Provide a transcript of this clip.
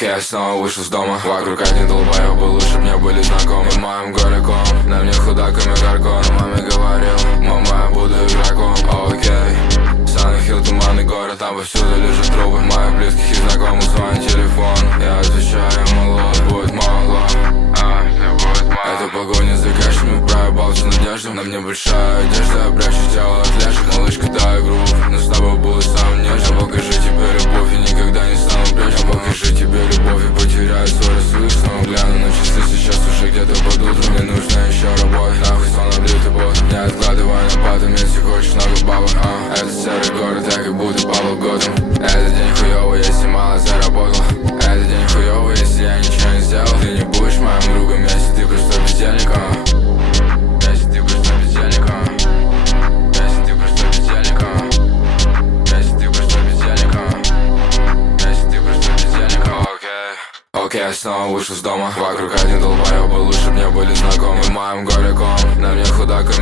Окей, я снова вышел с дома. Вокруг одни долбоёбы, лучше б не были знакомы. Моим горяком, на мне худаками гаркон. Маме говорил, мама, я буду игроком. Окей, Сан Хилл, туманный город, там повсюду лежат трупы моих близких и знакомых, звонит телефон. Я отвечаю, мало, будет мало. Это погоня за кэшем, проебал всю надежду. На мне большая одежда, я прячу тело от лежек. Малышка, дай игру, но с тобой буду самым нежным. Покажи тебе любовь, и никогда не стану прежним. Покажи тебе любовь, и потеряю свой рассудок. Снова гляну на часы, сейчас уже где-то под утро. Мне нужна еще работа, нахуй сон облитый бот. Не откладывай на потом, если хочешь много бабок. Это серый город, я как будто Павел Готэм. Этот день хуёвый, если мало заработал. Этот день хуёвый, если я ничего не сделал. Ты не будешь моим другом, если ты просто бездельник. Если ты просто бездельник. Если ты просто бездельник. Если ты просто бездельник. Если ты просто бездельник. Окей, я снова вышел с дома. Вокруг одни долбоёбы, лучше б не были знакомы. Моим горяком, на мне худаками